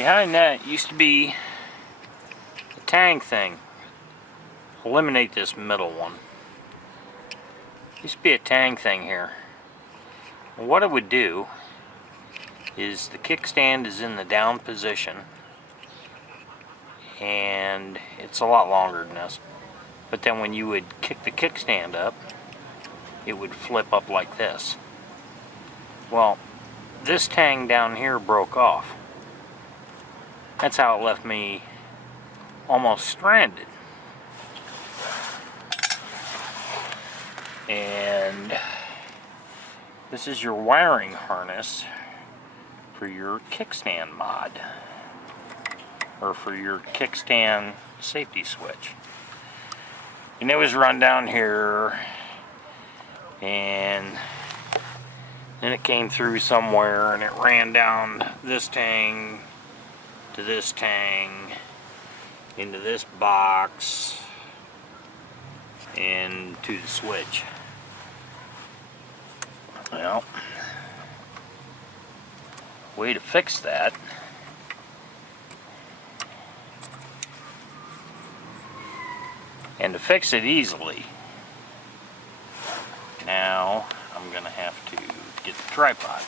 Behind that used to be a tang thing. Eliminate this middle one. Used to be a tang thing here. And what it would do is the kickstand is in the down position, and it's a lot longer than this. But then when you would kick the kickstand up, it would flip up like this. Well, this tang down here broke off. That's how it left me almost stranded. And this is your wiring harness for your kickstand mod, or for your kickstand safety switch. And it was run down here, and then it came through somewhere, and it ran down this tang to this tang into this box and to the switch. Well, way to fix that and to fix it easily, now I'm gonna have to get the tripod.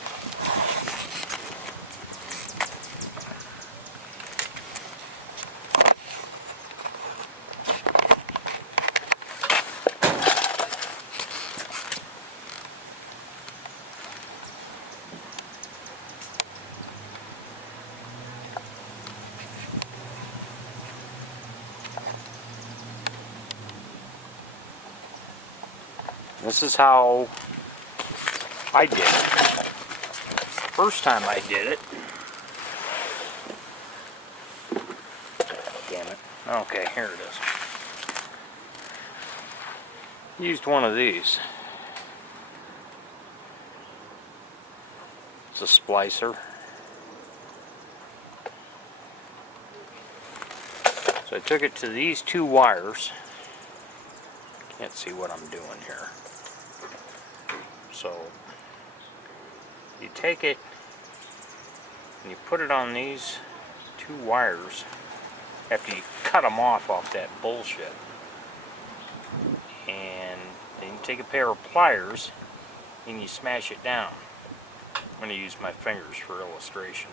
This is how I did it. First time I did it. Damn it. Okay, here it is. Used one of these. It's a splicer. So I took it to these two wires. Can't see what I'm doing here. So you take it and you put it on these two wires after you cut them off that bullshit, and then you take a pair of pliers and you smash it down. I'm going to use my fingers for illustration.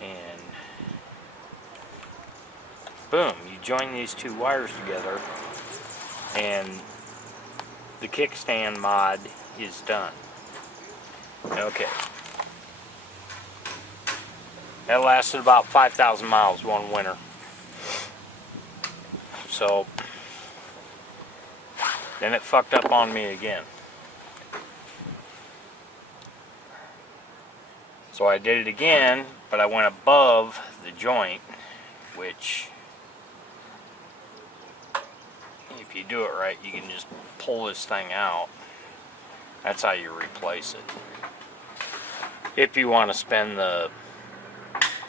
And boom, you join these two wires together, and the kickstand mod is done. Okay. That lasted about 5,000 miles one winter. So then it fucked up on me again. So I did it again, but I went above the joint, which, if you do it right, you can just pull this thing out. That's how you replace it. If you want to spend the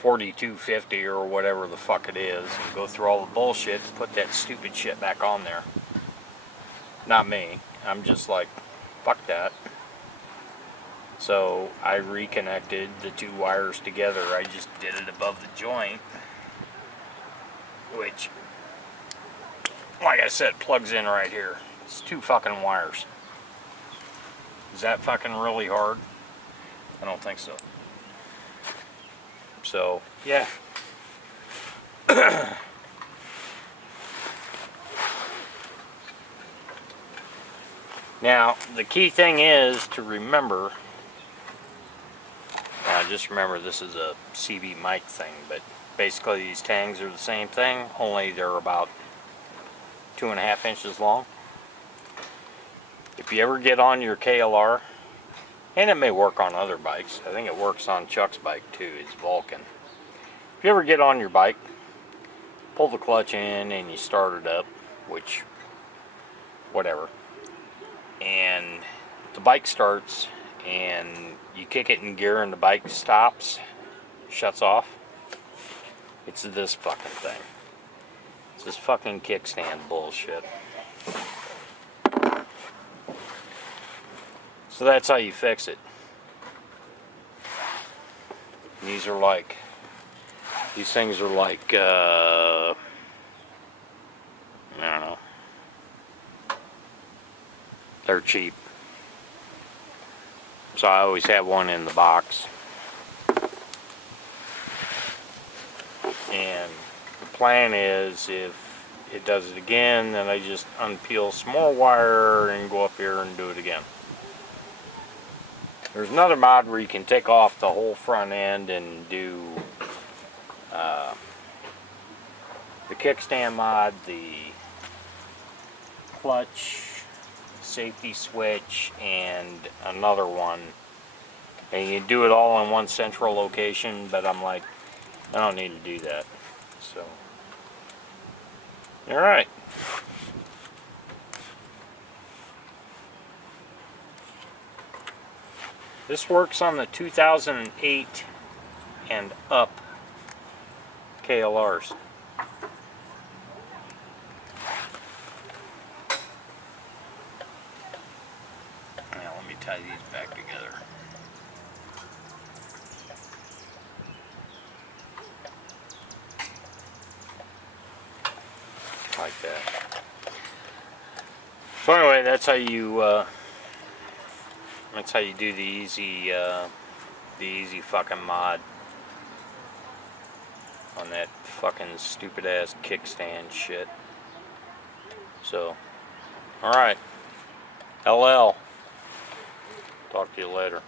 $42.50 or whatever the fuck it is and go through all the bullshit to put that stupid shit back on there. Not me. I'm just like, fuck that. So I reconnected the two wires together. I just did it above the joint, which, like I said, plugs in right here. It's two fucking wires. Is that fucking really hard? I don't think so. So, yeah. Now, the key thing is to remember, now just remember this is a CB mic thing, but basically these tangs are the same thing, only they're about 2.5 inches long. If you ever get on your KLR, and it may work on other bikes, I think it works on Chuck's bike too, it's Vulcan. If you ever get on your bike, pull the clutch in and you start it up, which, whatever, and the bike starts and you kick it in gear and the bike stops, shuts off, it's this fucking thing. It's this fucking kickstand bullshit. So that's how you fix it. And these are like, these things are like, I don't know. They're cheap. So I always have one in the box. And the plan is, if it does it again, then I just unpeel some more wire and go up here and do it again. There's another mod where you can take off the whole front end and do the kickstand mod, the clutch, safety switch, and another one. And you do it all in one central location, but I'm like, I don't need to do that. So, alright. This works on the 2008 and up KLRs. Now let me tie these back together. Like that. So anyway, that's how you do the easy fucking mod on that fucking stupid ass kickstand shit. So, alright. LL. Talk to you later.